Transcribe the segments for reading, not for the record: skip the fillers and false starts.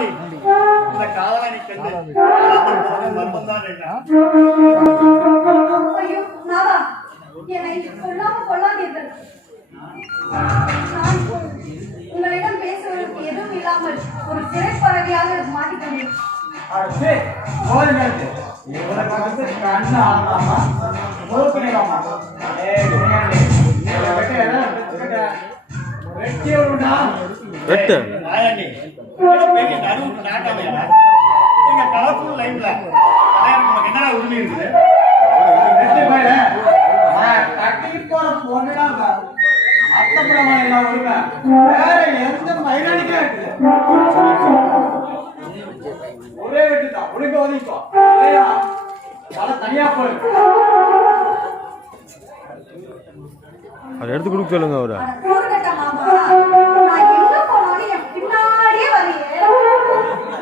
இந்த காதலனை கண்டு மர்மம் தான் ஐயோ நாதா, என்னை கொல்லாதீர்கள். நான் உங்களிடம் பேசுவதற்கு எதுவும் இல்லாமல் ஒரு திரைப்பறவையாக மாட்டிக்கொண்டேன். என்ன உரிமை இருக்குது? ஒரே வெட்டுதான் ஒழுங்க ஒதுக்கோ தனியா போய் அதை எடுத்து கொடுக்க சொல்லுங்க அவரை. பின்னாடியே வரையே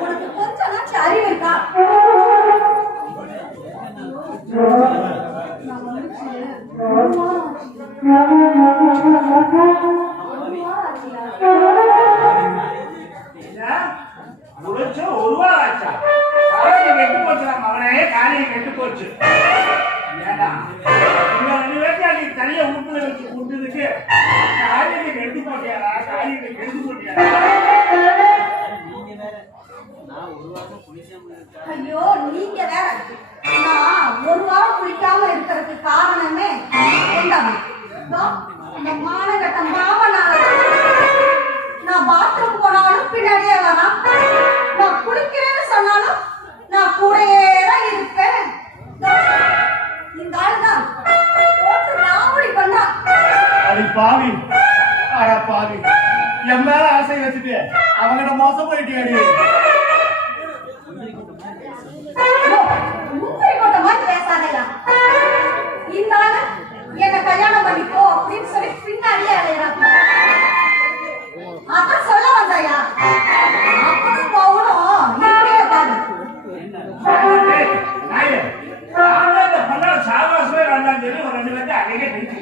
உனக்கு கொஞ்சம் அறிவு இருக்கா? ஒரு வாரம் ஆச்சா? காலையை கெட்டு போச்சுலாம் அவனே, காலையை கெட்டு போச்சு. நீ தனியா உப்புல வச்சு குடுத்ததுக்கு காலையை கெட்டு போட்டியாரா? காலையை கெட்டு போட்டியாரா? ஐயோ நீங்க வேற. நான் ஒரு வாரம் குளிக்காம இருக்கிறதுக்கு காரணமே இந்த மானகட்ட மாமனால. நான் பாத்ரூம் போனாலும் பின்னாடியே வரான். நான் குளிக்கிறேன்னு சொன்னாலும் நான் கூடயே தான் இருப்பேன். இந்த ஆளுதான் போட்டு ராவடி பண்ணா. அடி பாவி, அட பாவி, என் மேல ஆசை வச்சுட்டு அவங்கிட்ட மோசம் போயிட்டியாடி. முந்திரி கொட்ட மாதிரி பேசாதயா. இந்த ஆளு என்ன கல்யாணம் பண்ணிக்கோ அப்படின்னு சொல்லி பின்னாடியே அலையிறாங்க. அதான் சொல்ல வந்தாயா? அப்பனும் பவுனும் இப்படியே பாரு. சாவாசமே வேண்டாம் சொல்லி ஒரு 2 பேருக்கு அழகே பேசி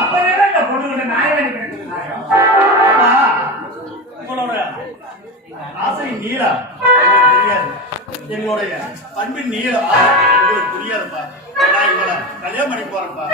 அப்ப இந்த பொண்ணுகிட்ட நாயகனி கிடைக்குது. உங்களோட ஆசை நீளம் தெரியாது, எங்களுடைய பண்பின் நீளம் உங்களுக்கு புரியாதுப்பா. நான் இவளை கல்யாணம் பண்ணி போறேன்ப்பா.